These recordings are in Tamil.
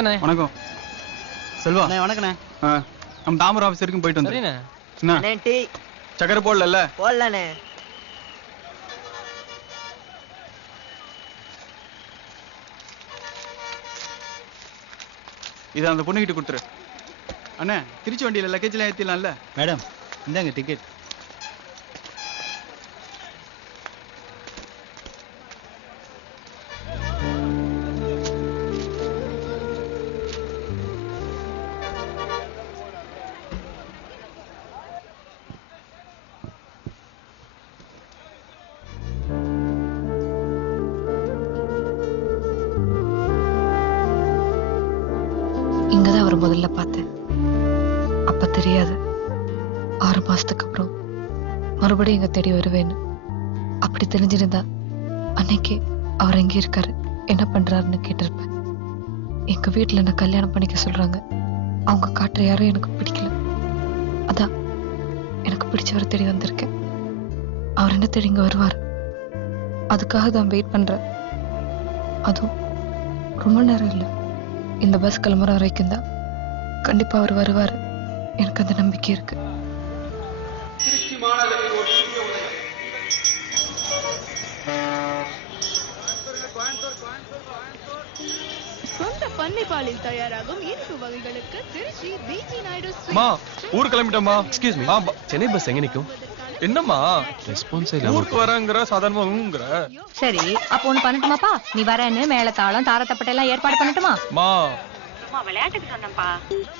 வணக்கண்ணே. வணக்கம் செல்வா. வணக்கண்ணே. நம்ம தாமரை ஆஃபீஸ் வரைக்கும் போயிட்டு வந்து சக்கரை போடல போடலண்ணே. இதை அந்த பொண்ணுகிட்ட கொடுத்துரு. அண்ணே திருச்சி வண்டியில் லக்கேஜ்லாம் ஏற்றிடலாம்ல? மேடம் இந்தாங்க டிக்கெட். இங்கதான் அவர் முதல்ல பார்த்தேன். அப்ப தெரியாது 6 மாசத்துக்கு அப்புறம் மறுபடியும் இங்க தேடி வருவேன்னு. அப்படி தெரிஞ்சிருந்தா அன்னைக்கு அவர் எங்க இருக்காரு, என்ன பண்றாருன்னு கேட்டிருப்பேன். எங்க வீட்டுல என்ன கல்யாணம் பண்ணிக்க சொல்றாங்க. அவங்க காட்டுற யாரும் எனக்கு பிடிக்கல. அதான் எனக்கு பிடிச்சவரை தேடி வந்திருக்கேன். அவர் என்ன தேடி இங்க வருவார். அதுக்காக தான் வெயிட் பண்றேன். அதுவும் ரொம்ப நேரம் இல்லை. இந்த பஸ் கிளம்புற வரைக்கும் தான். கண்டிப்பா அவர் வருவார். எனக்கு அந்த நம்பிக்கை இருக்கு. சொந்த பண்ணை பாலில் தயாராகும் இனிப்பு வகைகளுக்கு திருச்சி பிஜி நாயுடு. ஊர் கிளம்பிட்டோமா? எக்ஸ்கியூஸ் மீ, சென்னை பஸ் எங்க நிக்கும்? என்னம்மா ரெஸ்பான்ஸ் ஊருக்கு வரங்கிற சாதாரணமாங்கிற? சரி, அப்போ ஒண்ணு பண்ணட்டுமாப்பா? நீ வரேன்னு மேளதாளம் தாரத்தப்பட்டை எல்லாம் ஏற்பாடு பண்ணட்டுமா? விளையாட்டுக்கு சொன்னப்பா.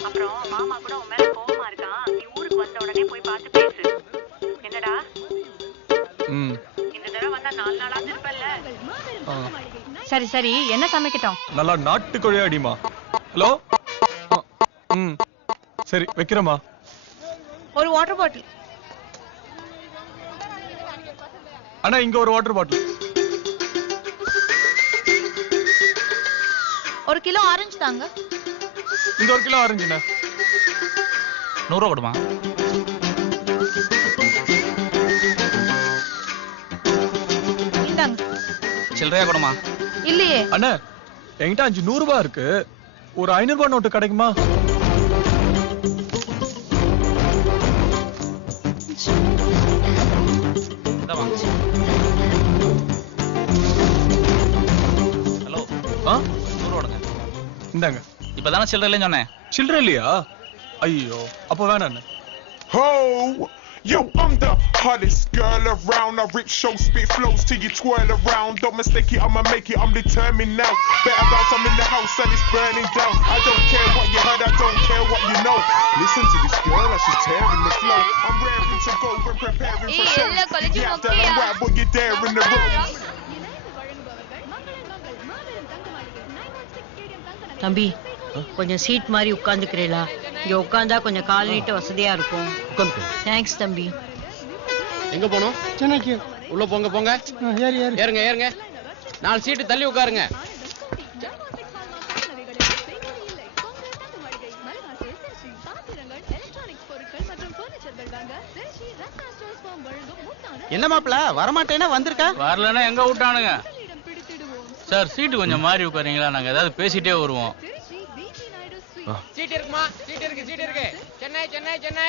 அப்புறம் மாமா கூட உன் மேல கோவமா இருக்கான். நீ ஊருக்கு வந்த உடனே போய் பார்த்து பேசு. என்னடா இந்த தடவை வந்தா 4 நாளாவது இருப்பல்ல? சரி சரி, என்ன சமைக்கட்டும்? நல்லா நாட்டுக்கோழி அடிமா. ஹலோ சரி வைக்கிறோமா. ஒரு வாட்டர் பாட்டில். அண்ணா இங்க ஒரு வாட்டர் பாட்டில். 1 கிலோ ஆரஞ்சு தாங்க. இந்த 1 கிலோ ஆரஞ்சுண்ணா 100 ரூபா கொடுமா. இந்தாங்க. சில்லறையா கொடுமா. இல்லையே. அண்ணா என்கிட்ட 500 ரூபாய் இருக்கு. ஒரு 500 ரூபாய் நோட்டு கிடைக்குமா? ஹலோ 100 ரூபா. இந்தாங்க. இப்பதானே சில்லறை இல்லைன்னு சொன்னேன். சில்லறை இல்லையா? ஐயோ அப்ப வேணாண்ணே. Ho! Yo, I'm the hottest girl around. I rip show, spit flows till you twirl around. Don't mistake it, I'ma make it, I'm determined now. Better bounce, I'm in the house and it's burning down. I don't care what you heard, I don't care what you know. Listen to this girl as she's tearing the flow. I'm raring to go when preparing for shows. Yeah, that I'm right, but you're there in the road. தம்பி, கொஞ்சம் சீட் மாதிரி உட்கார்ந்துக்கிறீங்களா? இங்க உட்கார்ந்தா கொஞ்சம் கால் நீட்ட வசதியா இருக்கும். தேங்க்ஸ் தம்பி. எங்க போணும்? சென்னைக்கு. உள்ள போங்க போங்க. ஏறுங்க ஏறுங்க. 4 சீட்டு தள்ளி உட்காருங்க. என்ன மாப்பிள வரமாட்டேன்னா வந்திருக்க? வரலன்னா எங்க விட்டானுங்க? சார் சீட்டு கொஞ்சம் மாறி உட்காரீங்களா? நாங்க ஏதாவது பேசிட்டே வருவோம். சீட் இருக்குமா? சீட் இருக்கு சீட் இருக்கு. சென்னை சென்னை சென்னை.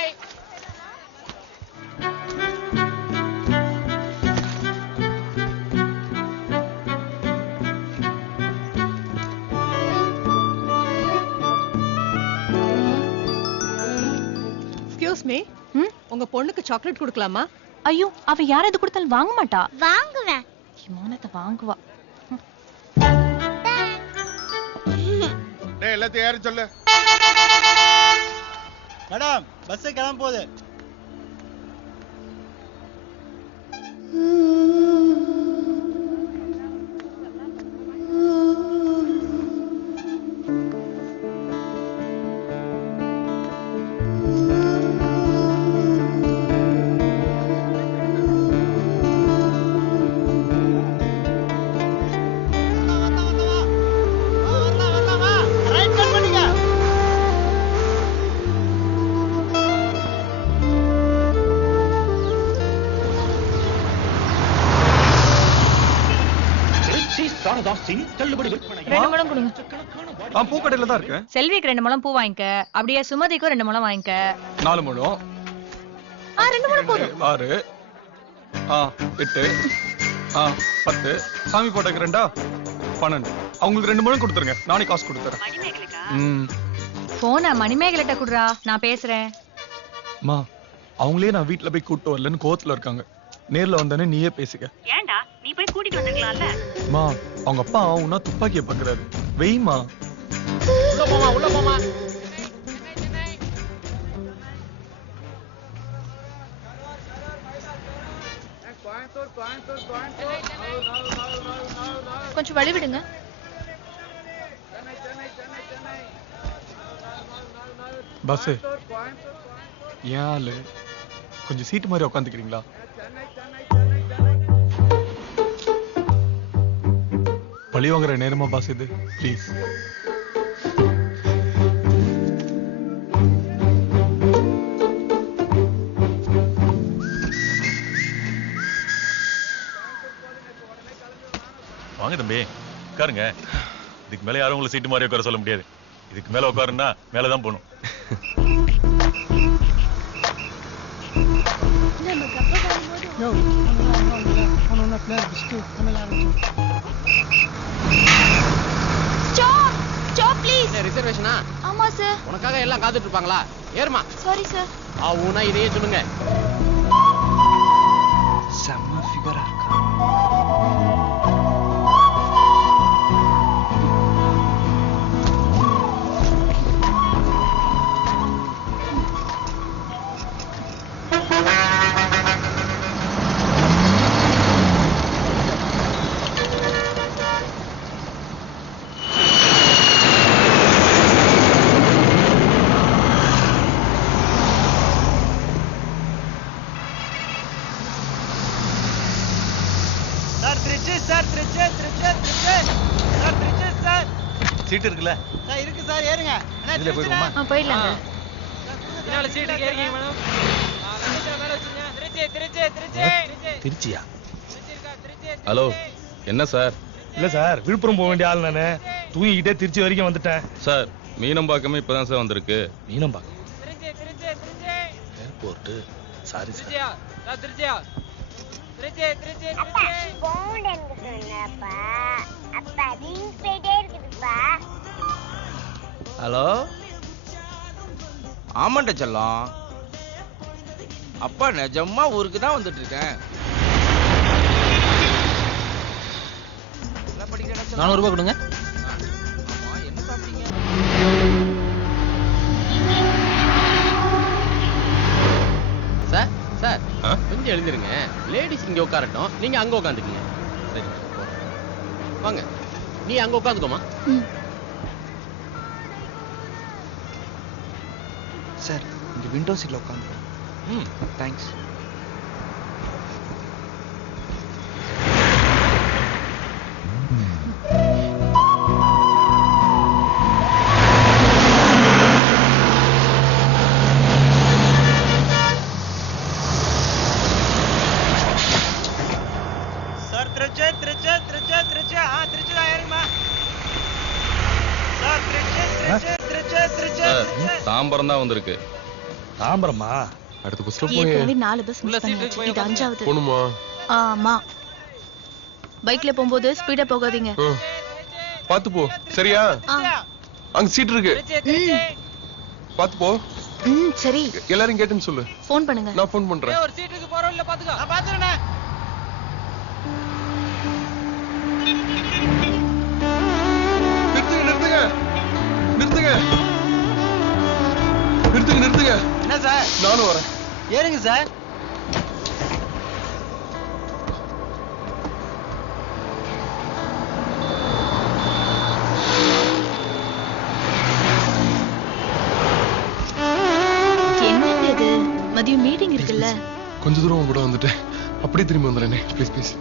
எக்ஸ்கியூஸ் மீ, உங்க பொண்ணுக்கு சாக்லேட் கொடுக்கலாமா? ஐயோ, அவ யார இது கொடுத்தாலும் வாங்க மாட்டா. வாங்குவேன். இமானத்தை வாங்குவா. டேய் எல்லாத்தையும் ஏற சொல்லு. மேடம் பஸ் கிளம்ப போகுது. சாரதாசின் தள்ளுபடி விற்பனை. 2 மடம் கொடுங்க. பூக்கடையில தான் இருக்கேன். செல்விக்கு 2 முழம் பூ வாங்கிக்க. அப்படியே சுமதிக்கும் 2 முழம் வாங்கிக்க. 4 முழம். 2 முழம் போதும். 6 8 10 சாமி போட்டக்கு 2 12. அவங்களுக்கு 2 முழம் கொடுத்துருங்க. நானே காசு கொடுத்துறேன். போன மணிமேகலைட்ட குடுறா, நான் பேசுறேன். மா அவங்களே நான் வீட்ல போய் கூட்டு வரலன்னு கோவத்துல இருக்காங்க. நேர்ல வந்தானே நீயே பேசிக்க. ஏன்டா நீ போய் கூட்டிட்டு வந்துக்கலாம்ல. மா அவங்க அப்பா உன்னா துப்பாக்கியை பாக்குறாரு. வெய்மா. உள்ள போமா. கொஞ்சம் வழி விடுங்க. பஸ் ஏன் ஆளு கொஞ்சம் சீட்டு மாதிரி உட்காந்துக்கிறீங்களா? பழி வாங்குற நேரமா பாஸ் இது, ப்ளீஸ். வாங்க தம்பி, உட்காருங்க. இதுக்கு மேல யாரும் உங்களை சீட்டு மாதிரி உட்கார சொல்ல முடியாது. இதுக்கு மேல உட்காருன்னா மேலதான் போகணும். ரிசர்வேஷனா? ஆமா சார். உனக்காக எல்லாம் காத்துட்டு இருப்பாங்களா? ஏறுமா. Sorry sir. ஆவுனா இதையே சொல்லுங்க. செம்ம ஃபிகரா இருக்கா. சீட் இருக்குல்ல? இருக்கு சார், ஏறுங்க. இதுல போயிடுவோமா? போயிடலாங்க. பின்னால சீட்டுக்கு ஏறிங்க மேடம். மேல வச்சுங்க. திருச்சியா? ஹலோ, என்ன சார்? இல்ல சார், விழுப்புரம் போக வேண்டிய ஆள் நானு. தூங்கிக்கிட்டே திருச்சி வரைக்கும் வந்துட்டேன். சார், மீனம்பாக்கமே இப்பதான் சார் வந்திருக்கு. Meenambakkam airport. Sorry sir. Hello, ஆமாண்ட செல்லம். அப்பா நிஜமா ஊருக்கு தான் வந்துட்டு இருக்கேன். 400 ரூபாய் கொடுங்க. என்ன சாப்பிட்டீங்க? சார் சார் கொஞ்சம் எழுந்திருங்க. லேடிஸ் இங்க உட்காரட்டும், நீங்க அங்க உட்காந்துக்கீங்க. சரி வாங்க, நீ அங்க உட்காந்துக்கோமா. சார், இந்த விண்டோ சீட்ல உட்காந்து. தேங்க்ஸ். தாம்பரம் தான் வந்திருக்கு. தாம்பரமா? அடுத்த பஸ்ல போய் 4 பஸ் மிஸ் பண்ணியாச்சு. இது 5வது. போணுமா? ஆமா. பைக்ல போகும்போது ஸ்பீடா போகாதீங்க. பாத்து போ, சரியா? அங்க சீட் இருக்கு, பாத்து போ. சரி. எல்லாரும் கேட்டுன்னு சொல்லு. ஃபோன் பண்ணுங்க. நான் ஃபோன் பண்றேன். ஒரு சீட்டுக்கு போறோம் இல்ல பாத்துக்கோ. நான் பாத்துறேன். நிறுத்துங்க. என்ன சார்? நானும் வரேன். ஏறுங்க சார். என்னங்க இது? மதியம் மீட்டிங் இருக்குல்ல. கொஞ்ச தூரம் கூட வந்துட்டு அப்படியே திரும்பி வந்துடுறேனே. Please please.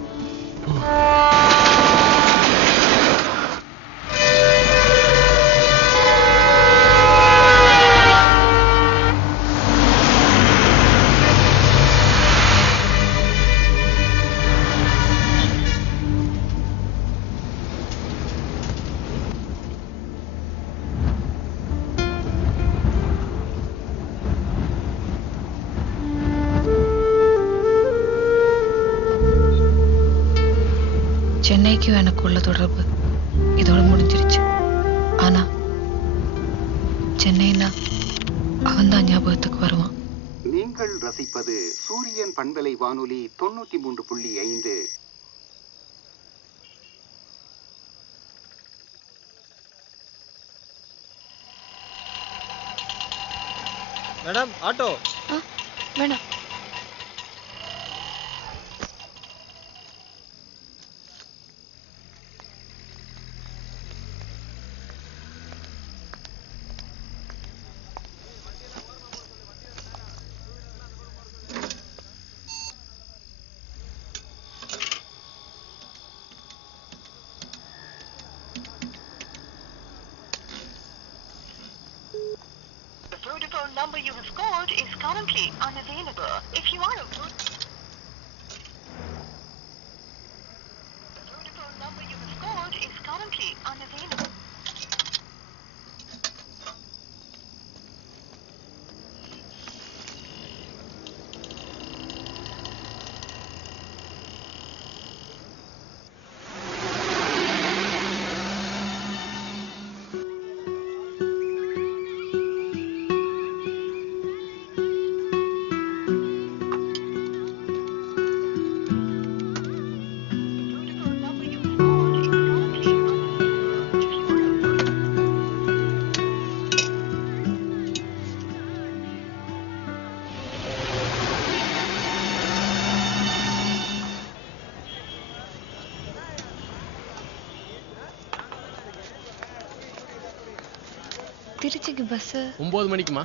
சென்னைக்கும் எனக்கு உள்ள தொடர்பு இதோட முடிஞ்சிருச்சு. ஆனா சென்னைனா அவன்தான் ஞாபகத்துக்கு வருவான். நீங்கள் ரசிப்பது சூரியன் பண்பலை வானொலி 93.5. Madam auto. வேணாம். Vodafone number you have called is currently unavailable. If you are a Vodafone number you have called is currently unavailable. திருச்சிக்கு பஸ் 9 மணிக்குமா?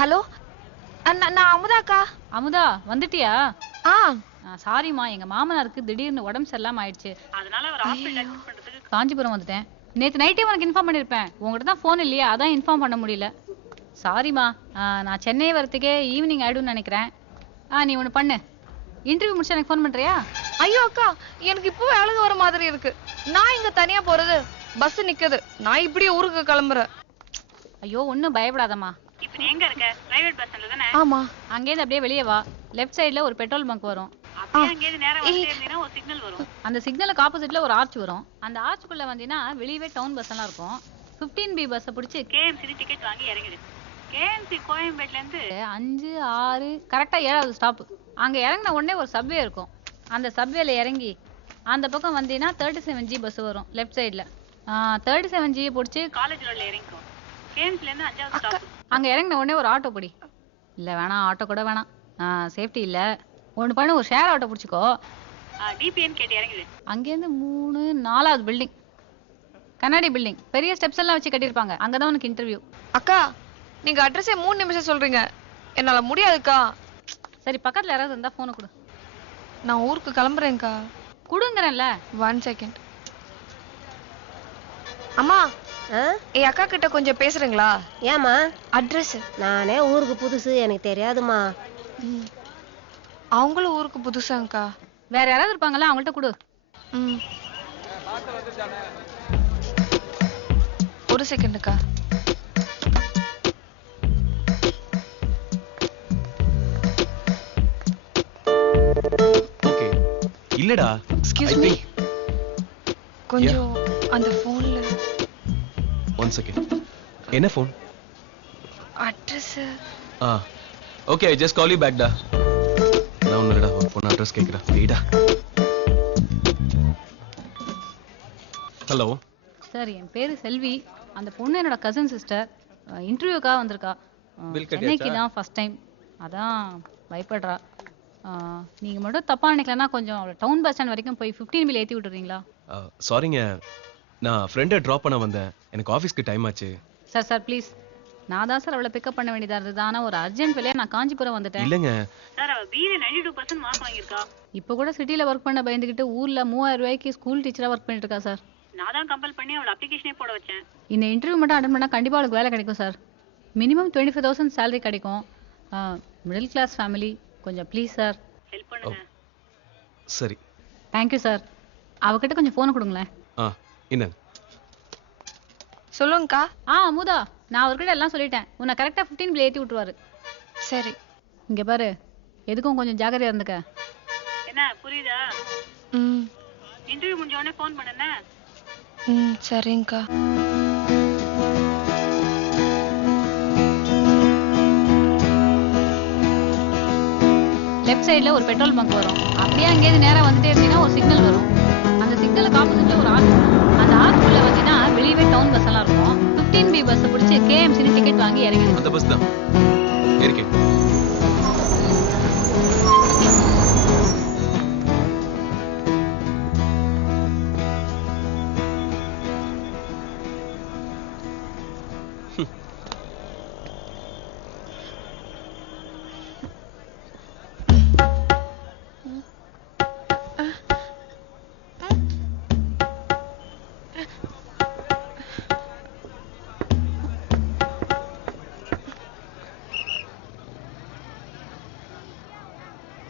ஹலோ, நான் அமுதாக்கா. அமுதா வந்துட்டியா? சாரிம்மா, எங்க மாமனாருக்கு திடீர்னு உடம்பு சரியில்லாம ஆயிடுச்சு. அதனால ஒரு ஹாஸ்பிடல் அட்மிட் பண்றதுக்கு காஞ்சிபுரம் வந்துட்டேன். நேத்து நைட்டே உனக்கு இன்ஃபார்ம் பண்ணிருப்பேன். உங்ககிட்ட தான் ஃபோன் இல்லையா, அதான் இன்ஃபார்ம் பண்ண முடியல. சாரிம்மா, நான் சென்னை வரதுக்கே ஈவினிங் ஆயிடும்னு நினைக்கிறேன். நீ ஒன்று பண்ணு, இன்டர்வியூ முடிச்சு எனக்கு ஃபோன் பண்றியா? ஐயோ அக்கா, எனக்கு இப்போ அழுக வர மாதிரி இருக்கு. நான் இங்க தனியா போறது, பஸ் நிக்குது. நான் இப்படியே ஊருக்கு கிளம்புறேன். ஐயோ ஒன்றும் பயப்படாதம்மா. இப்போ நீ எங்க இருக்க? பிரைவேட் பஸ்ல தானே? ஆமா. அங்கேருந்து அப்படியே வெளியே வா. லெஃப்ட் சைடுல ஒரு பெட்ரோல் பங்க் வரும். அப்படியே அங்கேயிருந்து நேரா வந்து இருந்தீனா ஒரு சிக்னல் வரும். அந்த சிக்னலுக்கு ஆப்போசிட்ல ஒரு ஆர்ச் வரும். அந்த ஆர்ச்சுக்குள்ள வந்தீனா வெளியவே டவுன் பஸ் எல்லாம் இருக்கும். 15B பஸ்ஸை பிடிச்சி கேஎம்சி டிக்கெட் வாங்கி இறங்கிடு. கேஎம்சி கோயம்பேட்ல இருந்து 5, 6 கரெக்டா 7வது ஸ்டாப். அங்க இறங்கின உடனே ஒரு சப்வே இருக்கும். அந்த சப்வேல இறங்கி அந்த பக்கம் வந்தீனா 37G பஸ் வரும் லெஃப்ட் சைடுல. 37G பிடிச்சி காலேஜ் ரோட்ல இறங்கிக்கோ. கேஎம்சில இருந்து 5வது ஸ்டாப். அங்க இறங்கின உடனே ஒரு ஆட்டோ பிடி. இல்ல வேணாம், ஆட்டோ கூட வேணாம், சேஃப்டி இல்ல. ஒன்று பண்ணு, ஒரு ஷேர் ஆட்டோ பிடிச்சிக்கோ. டிபிஎன் கேட்டு இறங்கிடு. அங்கேருந்து 3, 4வது பில்டிங், கண்ணாடி பில்டிங், பெரிய ஸ்டெப்ஸ் எல்லாம் வச்சு கட்டியிருப்பாங்க. அங்கதான் உனக்கு இன்டர்வியூ. அக்கா, நீங்க அட்ரஸே 3 நிமிஷம் சொல்றீங்க. என்னால முடியாதுக்கா. சரி, பக்கத்துல யாராவது இருந்தா போனை கொடு. நான் ஊருக்கு கிளம்புறேன்க்கா. கொடுங்கறேன்ல. 1 செகண்ட். அம்மா, ஏய் அக்கா கிட்ட கொஞ்சம் பேசுறீங்களா? ஏமா? அட்ரஸ். நானே ஊருக்கு புதுசு, எனக்கு தெரியாதுமா. அவங்களும் ஊருக்கு புதுசாங்கக்கா. வேற யாராவது இருப்பாங்களா, அவங்கள்ட்ட கொடு. ஒரு செகண்டுக்கா. ஓகே. இல்லடா. Excuse me. கொஞ்சம் அந்த போன்ல. 1 செகண்ட். என்ன phone? Address. Okay, I just call you back டா. நான் உன்னடா ஒரு போன் அட்ரஸ் கேக்குறா. ஏய்டா. ஹலோ சார், என் பேரு செல்வி. அந்த பொண்ணு என்னோட கசின் சிஸ்டர். இன்டர்வியூக்காக வந்திருக்கா. சென்னைக்கு தான் ஃபர்ஸ்ட் டைம், அதான் பயப்படுறா. நீங்க மட்டும் தப்பா நினைக்கலன்னா கொஞ்சம் டவுன் பஸ் ஸ்டாண்ட் வரைக்கும் போய் 15B ஏற்றி விட்டுறீங்களா? சாரிங்க, நான் ஃப்ரெண்டை ட்ராப் பண்ண வந்தேன். எனக்கு ஆஃபீஸ்க்கு டைம் ஆச்சு. சார் ப்ளீஸ், நான் தான் சார் அவளை பிக்கப் பண்ண வேண்டியதா இருந்தது. ஆனா ஒரு அர்ஜென்ட் வேலையா நான் காஞ்சிபுரம் வந்துட்டேன். இல்லங்க சார் அவ பிஏ 92% மார்க் வாங்கியிருக்கா. இப்போ கூட சிட்டில ஒர்க் பண்ண பயந்துகிட்டு ஊர்ல 3000 ரூபாய்க்கு ஸ்கூல் டீச்சரா ஒர்க் பண்ணிட்டு இருக்கா சார். நான் தான் கம்பல் பண்ணி அவளை அப்ளிகேஷனே போட வச்சேன். இந்த இன்டர்வியூ மட்டும் அட்டன் பண்ணா கண்டிப்பா அவளுக்கு வேலை கிடைக்கும் சார். மினிமம் 25,000 salary கிடைக்கும். மிடில் கிளாஸ் ஃபேமிலி, கொஞ்சம் ப்ளீஸ் சார் ஹெல்ப் பண்ணுங்க. சரி. Thank you sir. அவகிட்ட கொஞ்சம் ஃபோன் கொடுங்களேன். என்னங்க சொல்லுங்கக்கா. அமுதா, நான் அவர்கிட்ட எல்லாம் சொல்லிட்டேன். உன்னை கரெக்டா 15 பில் ஏற்றி விட்டுருவாரு. சரி. இங்க பாரு, எதுக்கும் கொஞ்சம் ஜாக்கிரதையா இருந்துக்க. என்ன புரியுதா? இன்டர்வியூ முடிஞ்ச உடனே ஃபோன் பண்ணுனே. சரிங்கக்கா. லெஃப்ட் சைடுல ஒரு பெட்ரோல் பங்க் வரும். அப்படியே அங்கேயிருந்து நேரா வந்துட்டே இருந்தீங்கன்னா ஒரு சிக்னல் வரும். அந்த சிக்னலுக்கு ஆப்போசிட்ல ஒரு ஆர்ச் வரும். அந்த ஆர்ச்சுக்குள்ள வந்தீங்கன்னா வெளியவே டவுன் பஸ் எல்லாம் இருக்கும். 15B பஸ் பிடிச்சி KMC டிக்கெட் வாங்கி இறங்கி. அந்த பஸ் தான் இருக்கேன்.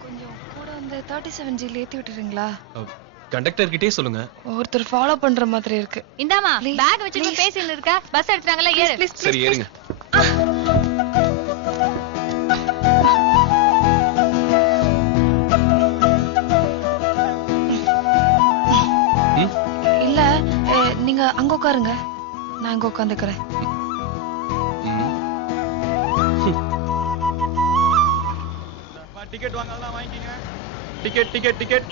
கொஞ்சம் கூட வந்து 37G ஏத்தி விட்டுறீங்களா? கண்டக்டர் கிட்டே சொல்லுங்க. ஒருத்தர் ஃபாலோ பண்ற மாதிரி இருக்கு. இந்தாமா பேக் வச்சுட்டு பேசிட்டு இருக்க. பஸ் எடுத்துறாங்கல, ஏறு. சரி ஏறுங்க. இல்ல நீங்க அங்க உட்காருங்க, நான் அங்க உட்காந்துக்கிறேன். டிக்கெட் வாங்கலாம், வாங்கிக்கங்க. Ticket ticket ticket.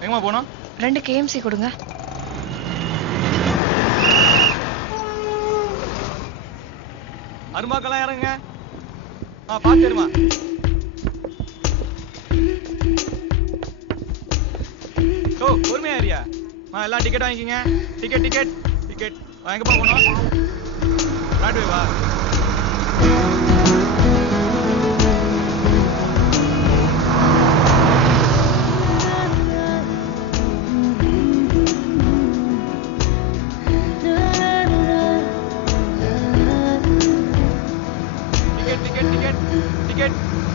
எங்கம்மா போனோம்? 2 KMC கொடுங்க. அருமாக்கெல்லாம் இறங்குங்க. பாத்துருமா. பொறுமையா ஏரியா. எல்லாம் டிக்கெட் வாங்கிக்கங்க. Ticket ticket ticket. எங்கப்பா போனோம்? பிராட்வே வா.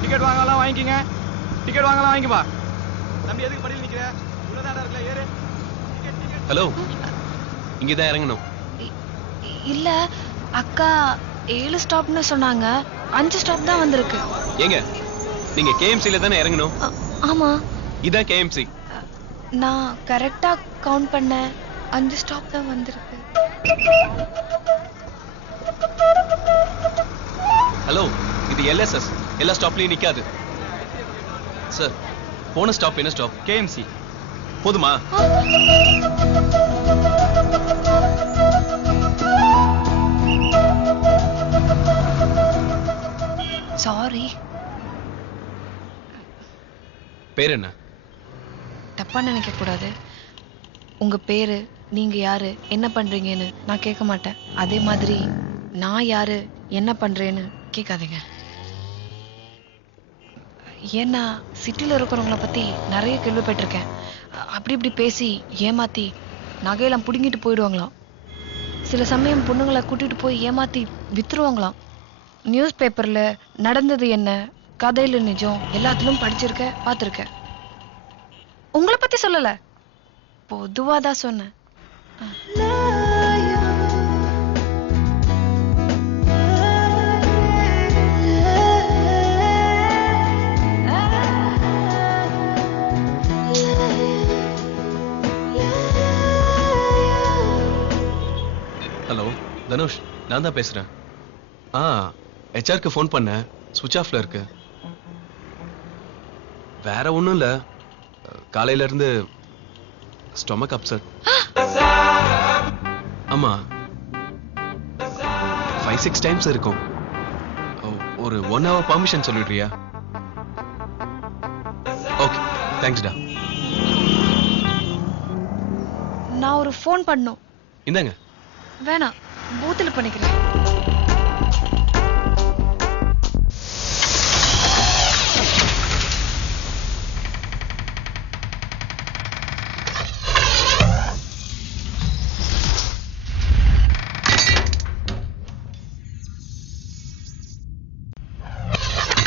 டிக்கெட் வாங்கலாம், வாங்கிக்கங்க. டிக்கெட் வாங்கலாம், வாங்கிப்பா. தம்பி எதுக்கு படியில நிக்கிற? உள்ளதாடா இருக்கல, ஏறு. ஹலோ, இங்க தான் இறங்கணும். இல்ல அக்கா 7 ஸ்டாப்னு சொன்னாங்க. 5 ஸ்டாப் தான் வந்திருக்கு. ஏங்க, நீங்க KMCல தானே இறங்கணும்? ஆமா. இதான் KMC. நான் கரெக்டா கவுண்ட் பண்ண 5 ஸ்டாப் தான் வந்திருக்கு. ஹலோ, இது LSS. எல்லா ஸ்டாப்லயும் நிக்காது. சார், போன ஸ்டாப் என்ன ஸ்டாப்? KMC. போதுமா? சாரி. பேர் என்ன? தப்பா நினைக்க கூடாது. உங்க பேரு, நீங்க யாரு, என்ன பண்றீங்கன்னு நான் கேட்க மாட்டேன். அதே மாதிரி நான் யாரு, என்ன பண்றேன்னு கேட்காதீங்க. ஏன்னா சிட்டில இருக்கிறவங்கள பத்தி நிறைய கேள்விப்பட்டிருக்கேன். அப்படி இப்படி பேசி ஏமாத்தி நகையெல்லாம் புடுங்கிட்டு போயிடுவாங்களாம். சில சமயம் பொண்ணுங்களை கூட்டிட்டு போய் ஏமாத்தி வித்துருவாங்களாம். நியூஸ் பேப்பர்ல நடந்தது என்ன, கதையில நிஜம், எல்லாத்திலும் படிச்சிருக்க, பார்த்துருக்க. உங்களை பத்தி சொல்லல, பொதுவாதான் சொன்னேன். ஹலோ தனுஷ், நான் தான் பேசுறேன். HRக்கு ஃபோன் பண்ணேன், சுவிட்ச் ஆஃப்ல இருக்கு. வேற ஒண்ணும் இல்ல, காலையில இருந்து ஸ்டொமக் அப்செட். ஆமா, 5-6 டைம்ஸ் இருக்கும். ஒரு 1 hour பர்மிஷன் சொல்லிடுறியா? ஓகே, தேங்க்ஸ் டா. நான் ஒரு ஃபோன் பண்ணோம். இந்தாங்க. வேணாம், பூத்துல பண்ணிக்கிறேன்.